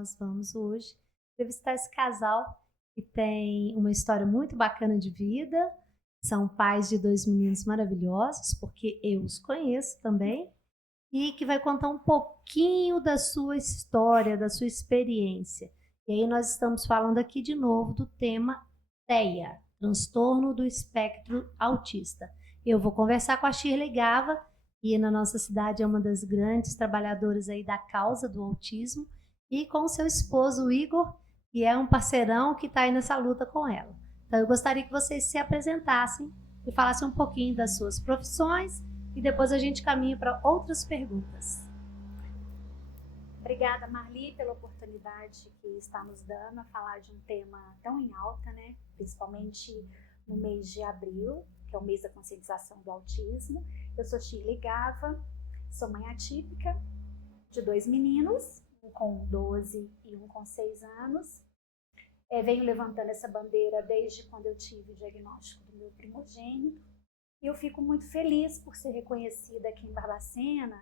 nós vamos hoje entrevistar esse casal que tem uma história muito bacana de vida. São pais de 2 meninos maravilhosos, porque eu os conheço também, e que vai contar um pouquinho da sua história, da sua experiência. E aí nós estamos falando aqui de novo do tema TEA, transtorno do espectro autista. Eu vou conversar com a Shirley Gava, que na nossa cidade é uma das grandes trabalhadoras aí da causa do autismo, e com o seu esposo, o Igor, que é um parceirão que está aí nessa luta com ela. Então eu gostaria que vocês se apresentassem e falassem um pouquinho das suas profissões e depois a gente caminha para outras perguntas. Obrigada, Marli, pela oportunidade que está nos dando a falar de um tema tão em alta, né? Principalmente no mês de abril, que é o mês da conscientização do autismo. Eu sou Shirley Gava, sou mãe atípica de 2 meninos, um com 12 e um com 6 anos. Venho levantando essa bandeira desde quando eu tive o diagnóstico do meu primogênito. E eu fico muito feliz por ser reconhecida aqui em Barbacena,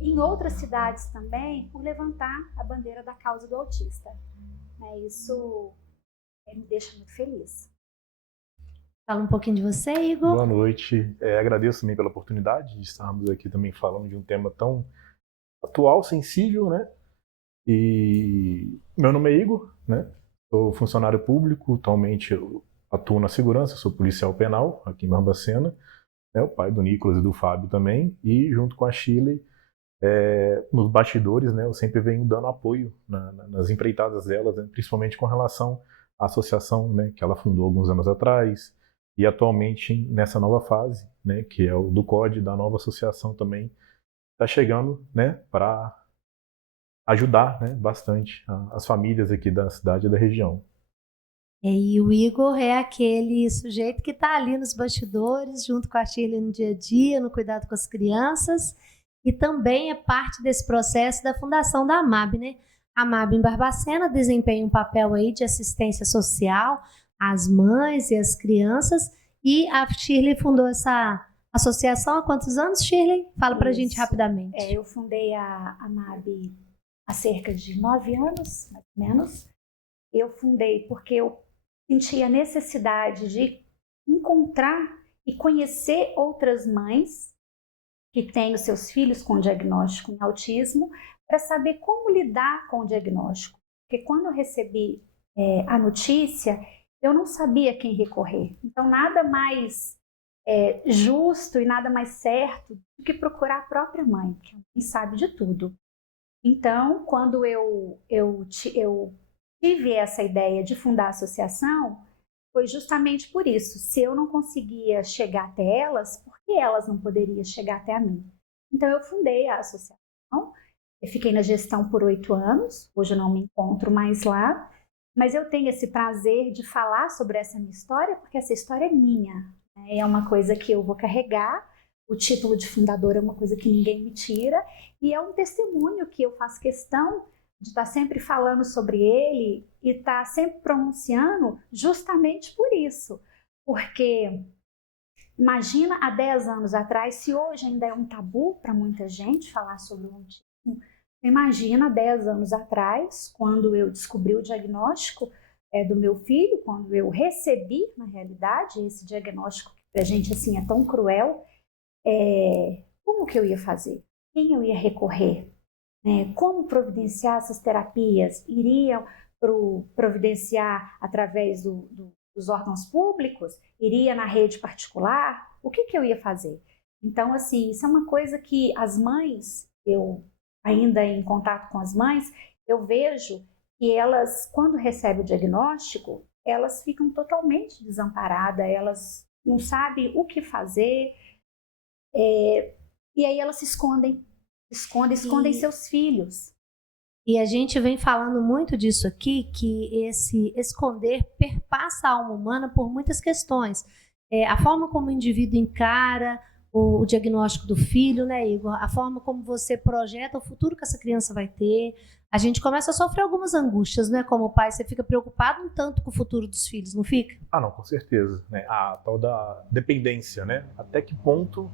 em outras cidades também, por levantar a bandeira da causa do autista. Isso me deixa muito feliz. Fala um pouquinho de você, Igor. Boa noite. Agradeço também pela oportunidade de estarmos aqui também falando de um tema tão atual, sensível, né? E meu nome é Igor, né? Sou funcionário público, atualmente eu atuo na segurança, sou policial penal aqui em Barbacena, né? O pai do Nicolas e do Fábio também, e junto com a Shirley, nos bastidores, né? Eu sempre venho dando apoio nas empreitadas delas, né? Principalmente com relação à associação, né? Que ela fundou alguns anos atrás, e atualmente nessa nova fase, né? Que é o do COD, da nova associação também, está chegando, né? Para ajudar, né, bastante as famílias aqui da cidade e da região. E o Igor é aquele sujeito que está ali nos bastidores, junto com a Shirley no dia a dia, no cuidado com as crianças, e também é parte desse processo da fundação da AMAB, né? A AMAB em Barbacena desempenha um papel aí de assistência social às mães e às crianças, e a Shirley fundou essa associação há quantos anos, Shirley? Fala pra gente rapidamente. Eu fundei a AMAB há cerca de 9 anos, mais ou menos. Eu fundei porque eu senti a necessidade de encontrar e conhecer outras mães que têm os seus filhos com diagnóstico em autismo, para saber como lidar com o diagnóstico. Porque quando eu recebi a notícia, eu não sabia a quem recorrer. Então, nada mais justo e nada mais certo do que procurar a própria mãe, que a mãe sabe de tudo. Então, quando eu tive essa ideia de fundar a associação, foi justamente por isso. Se eu não conseguia chegar até elas, por que elas não poderiam chegar até a mim? Então, eu fundei a associação. Eu fiquei na gestão por 8 anos. Hoje eu não me encontro mais lá. Mas eu tenho esse prazer de falar sobre essa minha história, porque essa história é minha. É uma coisa que eu vou carregar. O título de fundadora é uma coisa que ninguém me tira, e é um testemunho que eu faço questão de estar sempre falando sobre ele e estar sempre pronunciando justamente por isso. Porque imagina há 10 anos atrás, se hoje ainda é um tabu para muita gente falar sobre o autismo, imagina 10 anos atrás, quando eu descobri o diagnóstico do meu filho, quando eu recebi, na realidade, esse diagnóstico que para a gente assim, é tão cruel. Como que eu ia fazer? Quem eu ia recorrer? Como providenciar essas terapias? Iriam providenciar através dos órgãos públicos? Iria na rede particular? O que eu ia fazer? Então, assim, isso é uma coisa que as mães, eu ainda em contato com as mães, eu vejo que elas, quando recebem o diagnóstico, elas ficam totalmente desamparadas, elas não sabem o que fazer. E aí elas se escondem seus filhos. E a gente vem falando muito disso aqui, que esse esconder perpassa a alma humana por muitas questões. A forma como o indivíduo encara o diagnóstico do filho, né, Igor? A forma como você projeta o futuro que essa criança vai ter. A gente começa a sofrer algumas angústias, né? Como pai, você fica preocupado um tanto com o futuro dos filhos, não fica? Não, com certeza. Né? A tal da dependência, né? Até que ponto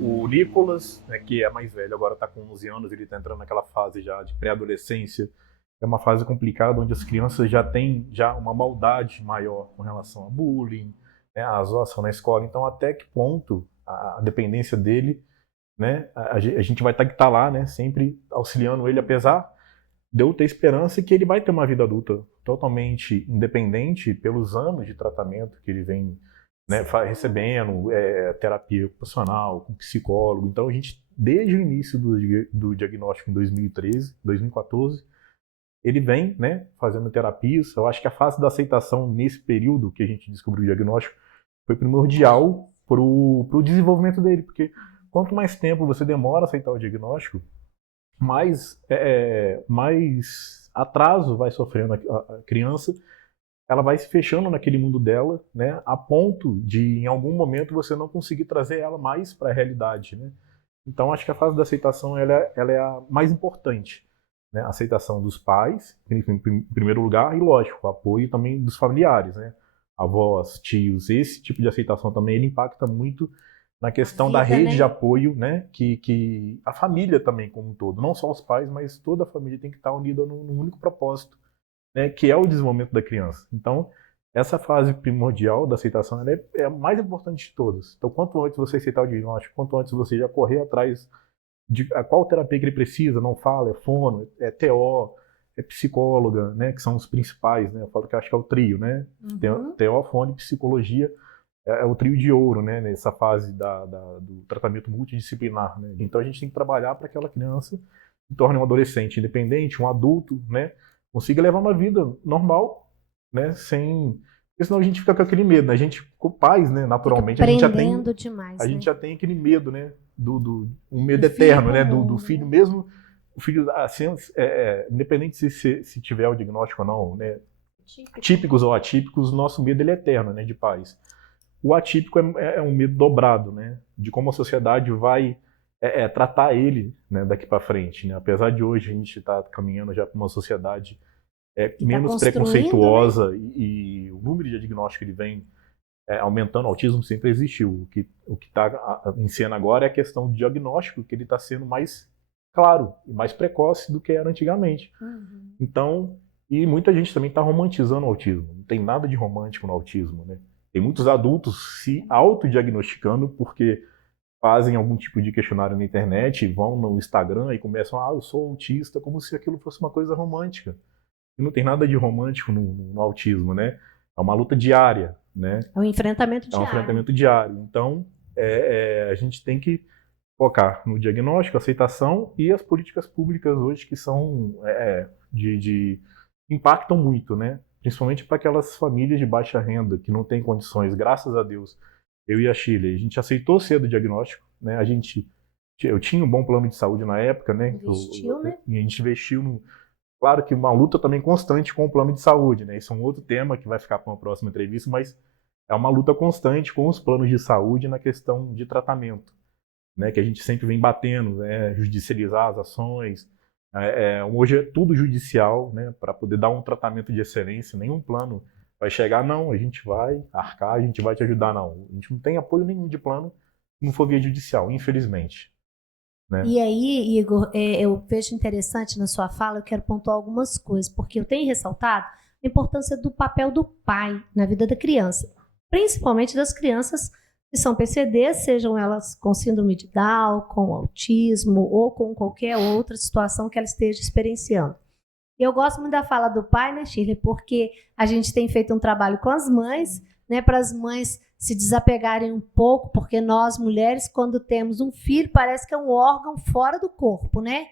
o Nicolas, né, que é mais velho, agora está com 11 anos, ele está entrando naquela fase já de pré-adolescência, é uma fase complicada onde as crianças já têm uma maldade maior com relação a bullying, né, a zoação na escola. Então, até que ponto a dependência dele, né, a gente vai estar lá, né, sempre auxiliando ele, apesar de eu ter esperança que ele vai ter uma vida adulta totalmente independente pelos anos de tratamento que ele vem, né, recebendo, terapia ocupacional, com psicólogo. Então, a gente, desde o início do diagnóstico em 2013, 2014, ele vem, né, fazendo terapias. Eu acho que a fase da aceitação nesse período que a gente descobriu o diagnóstico foi primordial para o desenvolvimento dele, porque quanto mais tempo você demora a aceitar o diagnóstico, mais atraso vai sofrendo a criança, ela vai se fechando naquele mundo dela, né, a ponto de, em algum momento, você não conseguir trazer ela mais para a realidade, né? Então, acho que a fase da aceitação ela é a mais importante, né? A aceitação dos pais, em primeiro lugar, e, lógico, o apoio também dos familiares, né? Avós, tios, esse tipo de aceitação também ele impacta muito na questão da rede, né, de apoio, né? Que a família também como um todo, não só os pais, mas toda a família tem que estar unida num único propósito, né? Que é o desenvolvimento da criança. Então, essa fase primordial da aceitação ela é a mais importante de todas. Então, quanto antes você aceitar o diagnóstico, quanto antes você já correr atrás de qual terapia que ele precisa, não fala, é fono, é TO, é psicóloga, né? Que são os principais, né? Eu falo que acho que é o trio, né? TO, fono e psicologia. É o trio de ouro, né, nessa fase do tratamento multidisciplinar, né? Então a gente tem que trabalhar para que aquela criança se torne um adolescente independente, um adulto, né, consiga levar uma vida normal, né, porque senão a gente fica com aquele medo, né? A gente, com pais, né, naturalmente, a gente já tem aquele medo, né, um medo eterno, né, do filho mesmo, o filho, assim, independente se tiver o diagnóstico ou não, né, típicos ou atípicos, o nosso medo ele é eterno, né, de pais. O atípico é um medo dobrado, né, de como a sociedade vai tratar ele, né, daqui para frente, né? Apesar de hoje a gente estar caminhando já para uma sociedade menos preconceituosa, né? E o número de diagnóstico ele vem aumentando. O autismo sempre existiu. O que está em cena agora é a questão do diagnóstico, que ele está sendo mais claro e mais precoce do que era antigamente. Uhum. Então, e muita gente também está romantizando o autismo. Não tem nada de romântico no autismo, né? Tem muitos adultos se autodiagnosticando porque fazem algum tipo de questionário na internet, vão no Instagram e começam, eu sou autista, como se aquilo fosse uma coisa romântica. E não tem nada de romântico no autismo, né? É uma luta diária, né? É um enfrentamento diário. É um enfrentamento diário. Então, a gente tem que focar no diagnóstico, aceitação e as políticas públicas hoje que são impactam muito, né? Principalmente para aquelas famílias de baixa renda que não têm condições. Graças a Deus, eu e a Shirley, a gente aceitou cedo o diagnóstico, né? Eu tinha um bom plano de saúde na época, né? Né? E a gente investiu claro que uma luta também constante com o plano de saúde, né? Isso é um outro tema que vai ficar para uma próxima entrevista, mas é uma luta constante com os planos de saúde na questão de tratamento, né? Que a gente sempre vem batendo, né? Judicializar as ações. Hoje é tudo judicial, né? Para poder dar um tratamento de excelência. Nenhum plano vai chegar, não, a gente vai arcar, a gente vai te ajudar, não. A gente não tem apoio nenhum de plano se não for via judicial, infelizmente. Né? E aí, Igor, eu vejo interessante na sua fala, eu quero pontuar algumas coisas, porque eu tenho ressaltado a importância do papel do pai na vida da criança, principalmente das crianças que são PCDs, sejam elas com síndrome de Down, com autismo ou com qualquer outra situação que ela esteja experienciando. Eu gosto muito da fala do pai, né, Shirley, porque a gente tem feito um trabalho com as mães, né, para as mães se desapegarem um pouco, porque nós, mulheres, quando temos um filho, parece que é um órgão fora do corpo, né?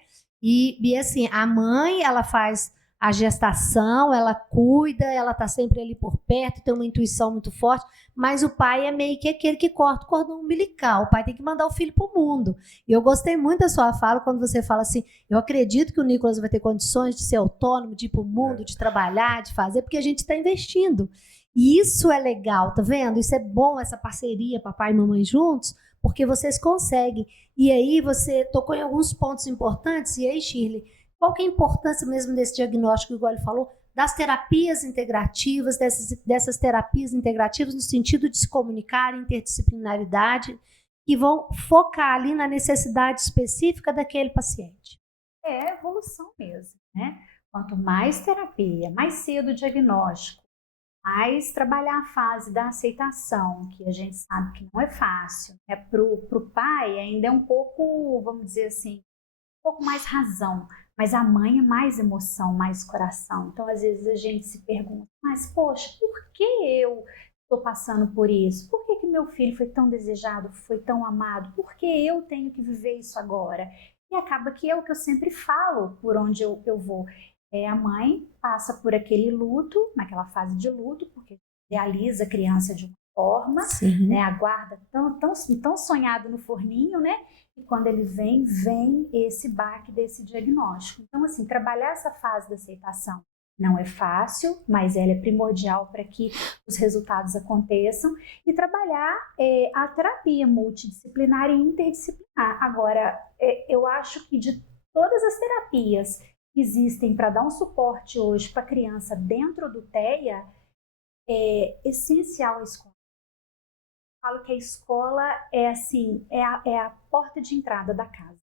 E assim, a mãe, ela faz a gestação, ela cuida, ela está sempre ali por perto, tem uma intuição muito forte, mas o pai é meio que aquele que corta o cordão umbilical, o pai tem que mandar o filho para o mundo. E eu gostei muito da sua fala quando você fala assim, eu acredito que o Nicolas vai ter condições de ser autônomo, de ir para o mundo, de trabalhar, de fazer, porque a gente está investindo. E isso é legal, tá vendo? Isso é bom, essa parceria, papai e mamãe juntos, porque vocês conseguem. E aí você tocou em alguns pontos importantes, e aí, Shirley, qual que é a importância mesmo desse diagnóstico, igual ele falou, das terapias integrativas, dessas terapias integrativas no sentido de se comunicar, interdisciplinaridade, que vão focar ali na necessidade específica daquele paciente? É evolução mesmo, né? Quanto mais terapia, mais cedo o diagnóstico, mais trabalhar a fase da aceitação, que a gente sabe que não é fácil. Para o pai ainda é um pouco, vamos dizer assim, um pouco mais razão, mas a mãe é mais emoção, mais coração. Então, às vezes a gente se pergunta, mas poxa, por que eu estou passando por isso? Por que meu filho foi tão desejado, foi tão amado? Por que eu tenho que viver isso agora? E acaba que é o que eu sempre falo por onde eu vou. A mãe passa por aquele luto, naquela fase de luto, porque idealiza a criança de uma forma, né, aguarda tão sonhado no forninho, né? E quando ele vem esse baque desse diagnóstico. Então, assim, trabalhar essa fase da aceitação não é fácil, mas ela é primordial para que os resultados aconteçam. E trabalhar a terapia multidisciplinar e interdisciplinar. Agora, eu acho que de todas as terapias que existem para dar um suporte hoje para a criança dentro do TEA, é essencial a escola. Eu falo que a escola é a porta de entrada da casa.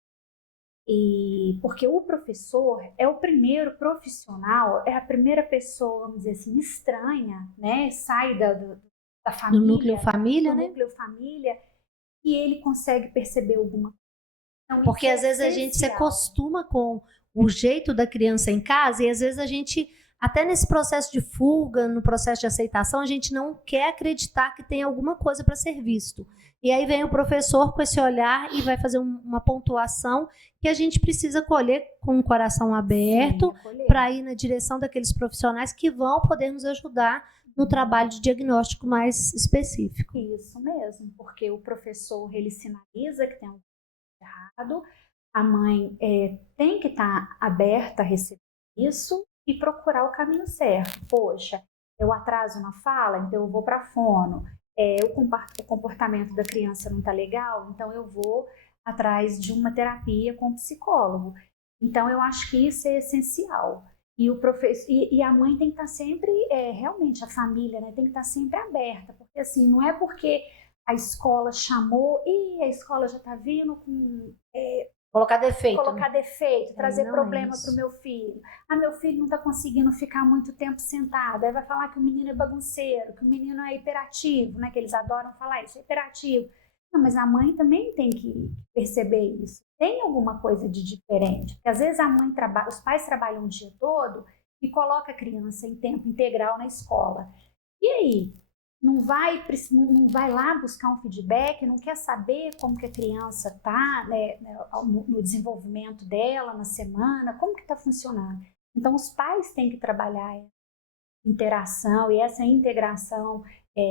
E porque o professor é o primeiro profissional, é a primeira pessoa, vamos dizer assim, estranha, né? Sai da família, do núcleo família, né? Núcleo família, e ele consegue perceber alguma coisa. Então, porque às vezes a gente se acostuma com o jeito da criança em casa e às vezes a gente, até nesse processo de fuga, no processo de aceitação, a gente não quer acreditar que tem alguma coisa para ser visto. E aí vem o professor com esse olhar e vai fazer uma pontuação que a gente precisa colher com o coração aberto para ir na direção daqueles profissionais que vão poder nos ajudar no trabalho de diagnóstico mais específico. Isso mesmo, porque o professor ele sinaliza que tem algo errado, a mãe tem que estar aberta a receber isso e procurar o caminho certo. Poxa, eu atraso na fala, então eu vou para fono. O comportamento da criança não está legal, então eu vou atrás de uma terapia com psicólogo. Então eu acho que isso é essencial. E o professor e a mãe tem que estar sempre, realmente a família, né, tem que estar sempre aberta, porque assim não é porque a escola chamou e a escola já está vindo com colocar defeito, trazer problema para o meu filho. Meu filho não está conseguindo ficar muito tempo sentado. Aí vai falar que o menino é bagunceiro, que o menino é hiperativo, né? Que eles adoram falar isso, é hiperativo. Não, mas a mãe também tem que perceber isso. Tem alguma coisa de diferente. Porque às vezes os pais trabalham o dia todo e colocam a criança em tempo integral na escola. E aí? Não vai lá buscar um feedback, não quer saber como que a criança está, né, no desenvolvimento dela, na semana, como que está funcionando. Então, os pais têm que trabalhar essa interação e essa integração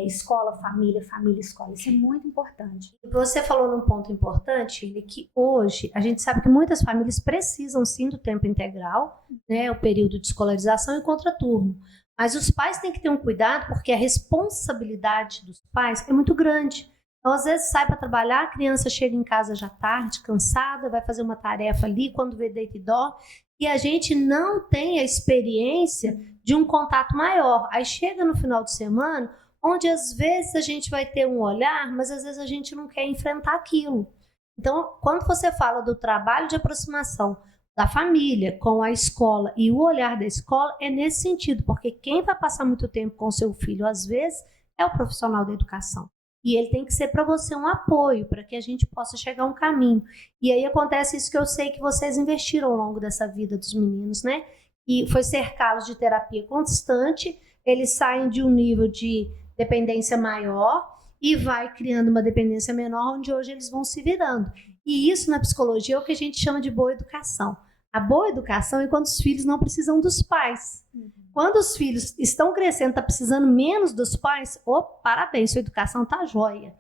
escola-família, família-escola. Isso é muito importante. Você falou num ponto importante, que hoje a gente sabe que muitas famílias precisam sim do tempo integral, né, o período de escolarização e contraturno. Mas os pais têm que ter um cuidado, porque a responsabilidade dos pais é muito grande. Então, às vezes, sai para trabalhar, a criança chega em casa já tarde, cansada, vai fazer uma tarefa ali, quando vê, deita e dorme, e a gente não tem a experiência de um contato maior. Aí chega no final de semana, onde às vezes a gente vai ter um olhar, mas às vezes a gente não quer enfrentar aquilo. Então, quando você fala do trabalho de aproximação da família com a escola e o olhar da escola, é nesse sentido, porque quem vai passar muito tempo com seu filho, às vezes, é o profissional da educação. E ele tem que ser para você um apoio, para que a gente possa chegar a um caminho. E aí acontece isso que eu sei que vocês investiram ao longo dessa vida dos meninos, né? E foi cercá-los de terapia constante, eles saem de um nível de dependência maior e vai criando uma dependência menor, onde hoje eles vão se virando. E isso na psicologia é o que a gente chama de boa educação. A boa educação é quando os filhos não precisam dos pais. Quando os filhos estão crescendo, está precisando menos dos pais, parabéns, sua educação está jóia.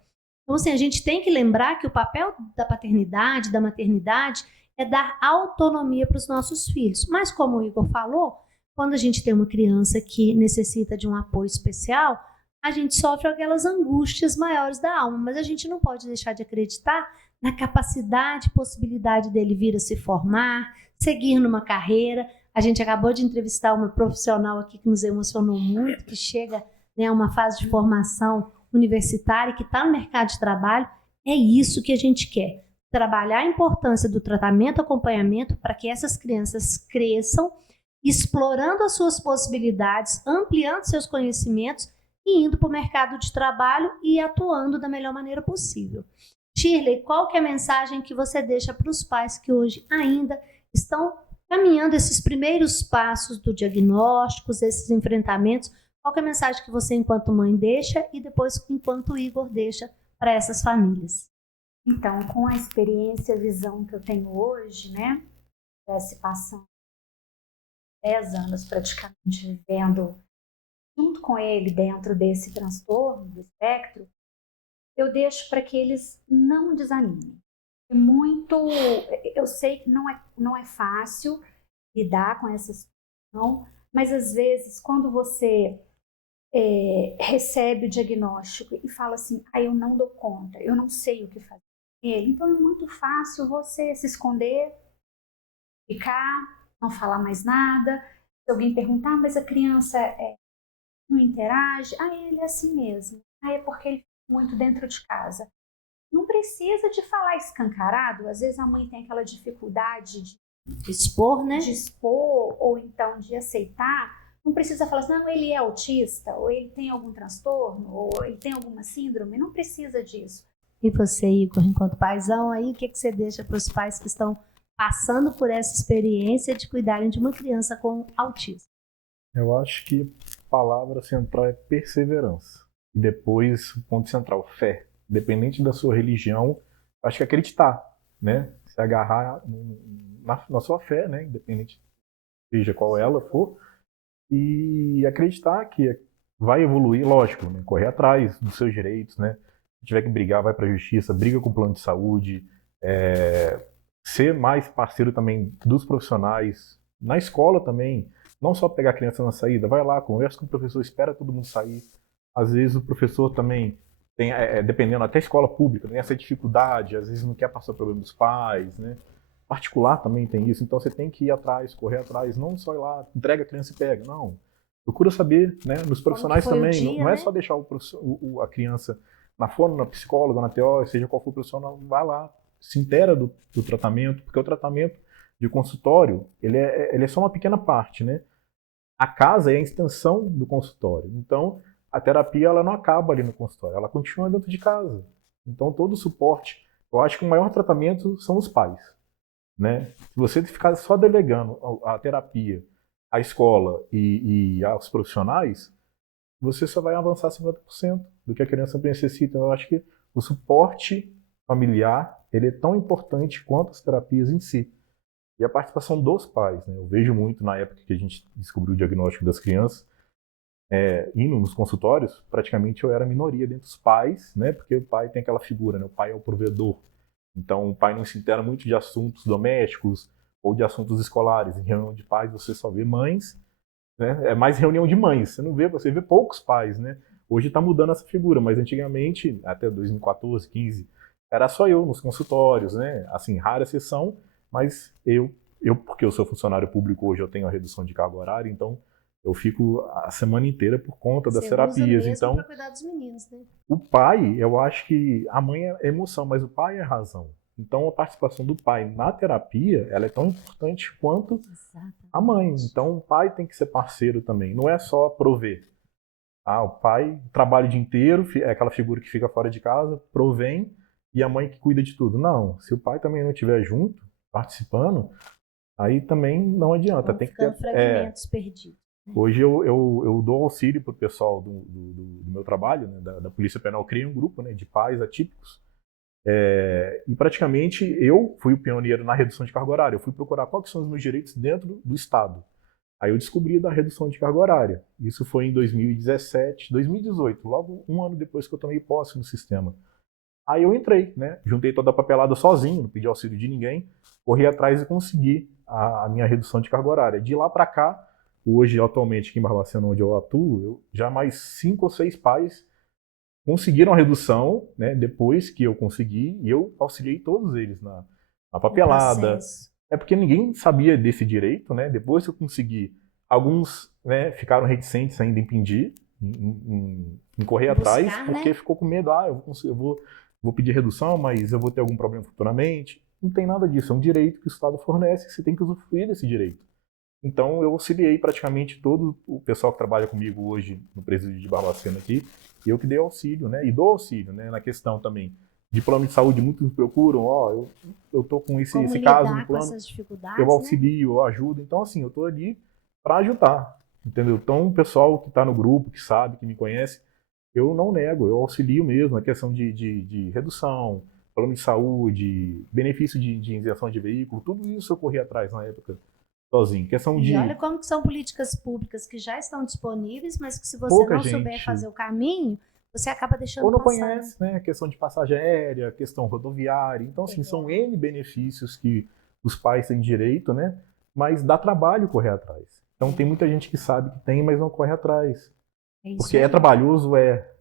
Então, assim, a gente tem que lembrar que o papel da paternidade, da maternidade, é dar autonomia para os nossos filhos. Mas, como o Igor falou, quando a gente tem uma criança que necessita de um apoio especial, a gente sofre aquelas angústias maiores da alma, mas a gente não pode deixar de acreditar na capacidade, possibilidade dele vir a se formar, seguir numa carreira. A gente acabou de entrevistar uma profissional aqui que nos emocionou muito, que chega, né, a uma fase de formação universitária, que está no mercado de trabalho. É isso que a gente quer, trabalhar a importância do tratamento, acompanhamento, para que essas crianças cresçam explorando as suas possibilidades, ampliando seus conhecimentos e indo para o mercado de trabalho e atuando da melhor maneira possível. Shirley, qual que é a mensagem que você deixa para os pais que hoje ainda estão caminhando esses primeiros passos do diagnóstico, esses enfrentamentos? Qual que é a mensagem que você, enquanto mãe, deixa e depois, enquanto Igor, deixa para essas famílias? Então, com a experiência, a visão que eu tenho hoje, né, já se passando 10 anos praticamente vivendo junto com ele dentro desse transtorno do espectro, eu deixo para que eles não desanimem. Eu sei que não é fácil lidar com essa situação, mas às vezes quando você recebe o diagnóstico e fala assim, eu não dou conta, eu não sei o que fazer com ele, então é muito fácil você se esconder, ficar, não falar mais nada. Se alguém perguntar, mas a criança não interage, ele é assim mesmo, é porque ele fica muito dentro de casa. Não precisa de falar escancarado, às vezes a mãe tem aquela dificuldade de expor, né? De expor ou então de aceitar. Não precisa falar assim, não, ele é autista, ou ele tem algum transtorno, ou ele tem alguma síndrome, não precisa disso. E você, Igor, enquanto paizão aí, o que você deixa para os pais que estão passando por essa experiência de cuidarem de uma criança com autismo? Eu acho que a palavra central é perseverança. E depois, o ponto central, fé. Independente da sua religião, acho que acreditar, né? Se agarrar na sua fé, né? Independente seja qual ela for, e acreditar que vai evoluir, lógico, né? Correr atrás dos seus direitos, né? Se tiver que brigar, vai para a justiça, briga com o plano de saúde, ser mais parceiro também dos profissionais, na escola também, não só pegar a criança na saída, vai lá, conversa com o professor, espera todo mundo sair. Às vezes o professor também tem, dependendo, até escola pública, tem essa dificuldade, às vezes não quer passar o problema dos pais, né? Particular também tem isso, então você tem que ir atrás, correr atrás, não só ir lá, entrega a criança e pega, não. Procura saber, né? Nos profissionais também, dia, não é né? só deixar a criança na fono, na psicóloga, na TO, seja qual for o profissional, vai lá, se inteira do tratamento, porque o tratamento de consultório, ele é só uma pequena parte, né? A casa é a extensão do consultório, então a terapia ela não acaba ali no consultório, ela continua dentro de casa. Então todo o suporte, eu acho que o maior tratamento são os pais, né? Se você ficar só delegando a terapia, a escola e aos profissionais, você só vai avançar 50% do que a criança necessita. Eu acho que o suporte familiar ele é tão importante quanto as terapias em si. E a participação dos pais, né? Eu vejo muito na época que a gente descobriu o diagnóstico das crianças, indo nos consultórios, praticamente eu era minoria dentre os pais, né? Porque o pai tem aquela figura, né? O pai é o provedor. Então o pai não se intera muito de assuntos domésticos ou de assuntos escolares. Em reunião de pais você só vê mães, né? É mais reunião de mães. Você vê poucos pais, né? Hoje está mudando essa figura, mas antigamente, até 2014, 15, era só eu nos consultórios, né? Assim, rara exceção, mas eu porque eu sou funcionário público hoje, eu tenho a redução de carga horária, então eu fico a semana inteira por conta das terapias. Então, para cuidar dos meninos, né? o pai, eu acho que a mãe é emoção, mas o pai é razão. Então, a participação do pai na terapia, ela é tão importante quanto a mãe. Então, o pai tem que ser parceiro também. Não é só prover. O pai trabalha o dia inteiro, é aquela figura que fica fora de casa, provém, e a mãe que cuida de tudo. Não, se o pai também não estiver junto, participando, aí também não adianta. Tem que ter fragmentos perdidos. Hoje eu dou auxílio para o pessoal do meu trabalho, né, da Polícia Penal. Eu criei um grupo, né, de pais atípicos, e praticamente eu fui o pioneiro na redução de carga horária. Eu fui procurar quais são os meus direitos dentro do Estado. Aí eu descobri da redução de carga horária. Isso foi em 2017, 2018, logo um ano depois que eu tomei posse no sistema. Aí eu entrei, né, juntei toda a papelada sozinho, não pedi auxílio de ninguém, corri atrás e consegui a minha redução de carga horária. De lá para cá, hoje, atualmente, aqui em Barbacena, onde eu atuo, já mais 5 ou 6 pais conseguiram a redução, né, depois que eu consegui, e eu auxiliei todos eles na papelada. É porque ninguém sabia desse direito, né? Depois que eu consegui, alguns, né, ficaram reticentes ainda em pedir, em correr atrás, porque, né, ficou com medo. Eu vou pedir redução, mas eu vou ter algum problema futuramente. Não tem nada disso, é um direito que o Estado fornece, que você tem que usufruir desse direito. Então, eu auxiliei praticamente todo o pessoal que trabalha comigo hoje no presídio de Barbacena aqui, e eu que dei auxílio, né? E dou auxílio, né? Na questão também de plano de saúde, muitos me procuram, eu tô com esse caso no com plano, essas dificuldades, eu auxilio, eu ajudo. Então, assim, eu tô ali para ajudar, entendeu? Então, o pessoal que está no grupo, que sabe, que me conhece, eu não nego, eu auxilio mesmo na questão de redução, plano de saúde, benefício de isenção de veículo, tudo isso eu corri atrás na época, sozinho. Questão E de olha como que são políticas públicas que já estão disponíveis, mas que se você pouca não gente, souber fazer o caminho, você acaba deixando ou não passar. conhece, né? Questão de passagem aérea, questão rodoviária. Então, assim, são N benefícios que os pais têm direito, né? Mas dá trabalho correr atrás. Então, tem muita gente que sabe que tem, mas não corre atrás. Porque é trabalhoso,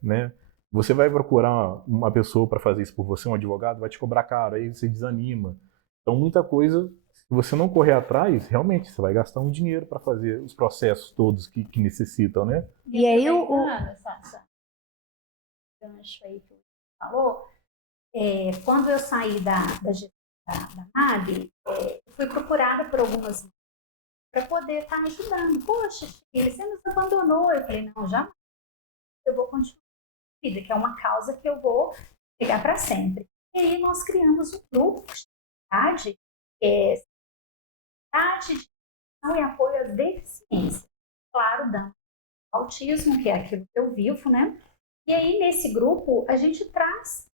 né? Você vai procurar uma pessoa para fazer isso por você, um advogado, vai te cobrar caro, aí você desanima. Então, muita coisa, se você não correr atrás, realmente, você vai gastar um dinheiro para fazer os processos todos que necessitam, né? E aí essa gancho aí que você falou, quando eu saí da NAB, eu fui procurada por algumas para poder estar me ajudando. Poxa, você nos abandonou. Eu falei, não, já eu vou continuar a vida, que é uma causa que eu vou pegar para sempre. E aí nós criamos um grupo de atividade, de ação e apoio às deficiências. Claro, dando autismo, que é aquilo que eu vivo, né? E aí, nesse grupo, a gente traz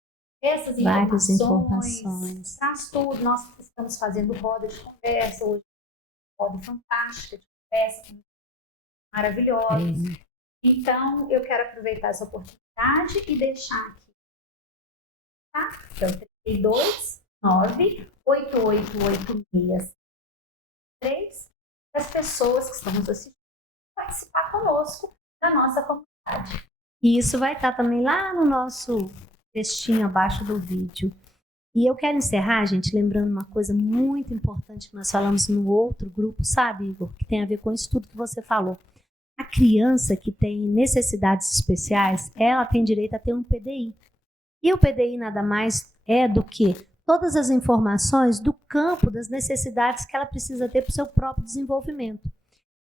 essas informações, traz tudo. Nós estamos fazendo roda de conversa, hoje roda fantástica de conversa, maravilhosa. Então, eu quero aproveitar essa oportunidade e deixar aqui, tá? Então, 32 9 8886 3, as pessoas que estão nos assistindo participar conosco da nossa comunidade. E isso vai estar também lá no nosso textinho abaixo do vídeo. E eu quero encerrar, gente, lembrando uma coisa muito importante que nós falamos no outro grupo, sabe, Igor? Que tem a ver com isso tudo que você falou. A criança que tem necessidades especiais, ela tem direito a ter um PDI. E o PDI nada mais é do que todas as informações do campo das necessidades que ela precisa ter para o seu próprio desenvolvimento.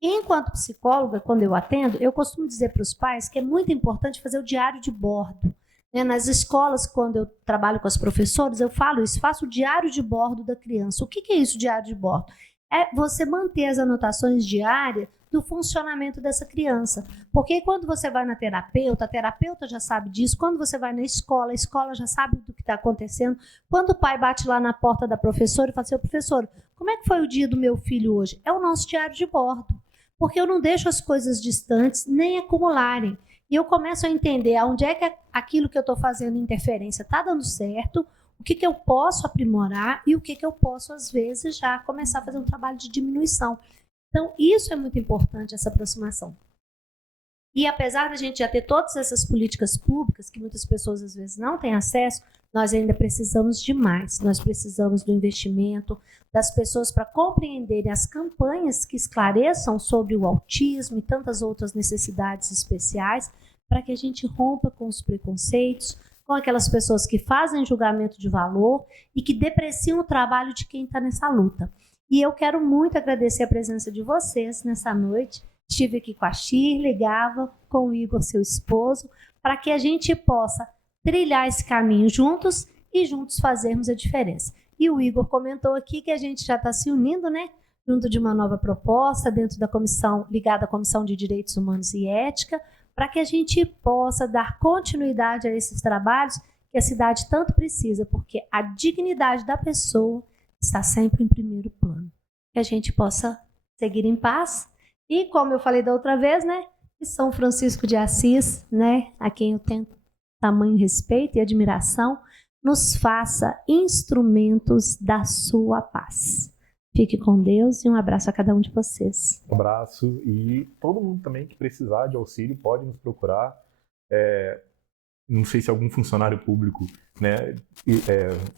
Enquanto psicóloga, quando eu atendo, eu costumo dizer para os pais que é muito importante fazer o diário de bordo. Nas escolas, quando eu trabalho com as professoras, eu falo isso, faço o diário de bordo da criança. O que é isso, diário de bordo? É você manter as anotações diárias do funcionamento dessa criança. Porque quando você vai na terapeuta, a terapeuta já sabe disso. Quando você vai na escola, a escola já sabe do que está acontecendo. Quando o pai bate lá na porta da professora e fala assim, professor, como é que foi o dia do meu filho hoje? É o nosso diário de bordo. Porque eu não deixo as coisas distantes nem acumularem. E eu começo a entender aonde é que aquilo que eu estou fazendo interferência está dando certo, o que eu posso aprimorar e o que eu posso, às vezes, já começar a fazer um trabalho de diminuição. Então, isso é muito importante, essa aproximação. E apesar da gente já ter todas essas políticas públicas, que muitas pessoas, às vezes, não têm acesso, nós ainda precisamos de mais. Nós precisamos do investimento das pessoas para compreenderem as campanhas que esclareçam sobre o autismo e tantas outras necessidades especiais, para que a gente rompa com os preconceitos, com aquelas pessoas que fazem julgamento de valor e que depreciam o trabalho de quem está nessa luta. E eu quero muito agradecer a presença de vocês nessa noite. Estive aqui com a Shirley, Gava, com o Igor, seu esposo, para que a gente possa trilhar esse caminho juntos e juntos fazermos a diferença. E o Igor comentou aqui que a gente já está se unindo, né? Junto de uma nova proposta dentro da comissão, ligada à Comissão de Direitos Humanos e Ética, para que a gente possa dar continuidade a esses trabalhos que a cidade tanto precisa, porque a dignidade da pessoa está sempre em primeiro plano. Que a gente possa seguir em paz. E como eu falei da outra vez, né? Que São Francisco de Assis, né? A quem eu tenho tamanho respeito e admiração, nos faça instrumentos da sua paz. Fique com Deus e um abraço a cada um de vocês. Um abraço, e todo mundo também que precisar de auxílio pode nos procurar. Não sei se algum funcionário público, né,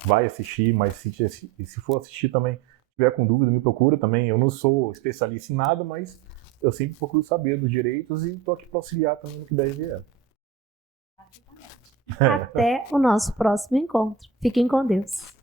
vai assistir, mas se for assistir também, tiver com dúvida, me procura também. Eu não sou especialista em nada, mas eu sempre procuro saber dos direitos e estou aqui para auxiliar também no que der e vier. Até o nosso próximo encontro. Fiquem com Deus.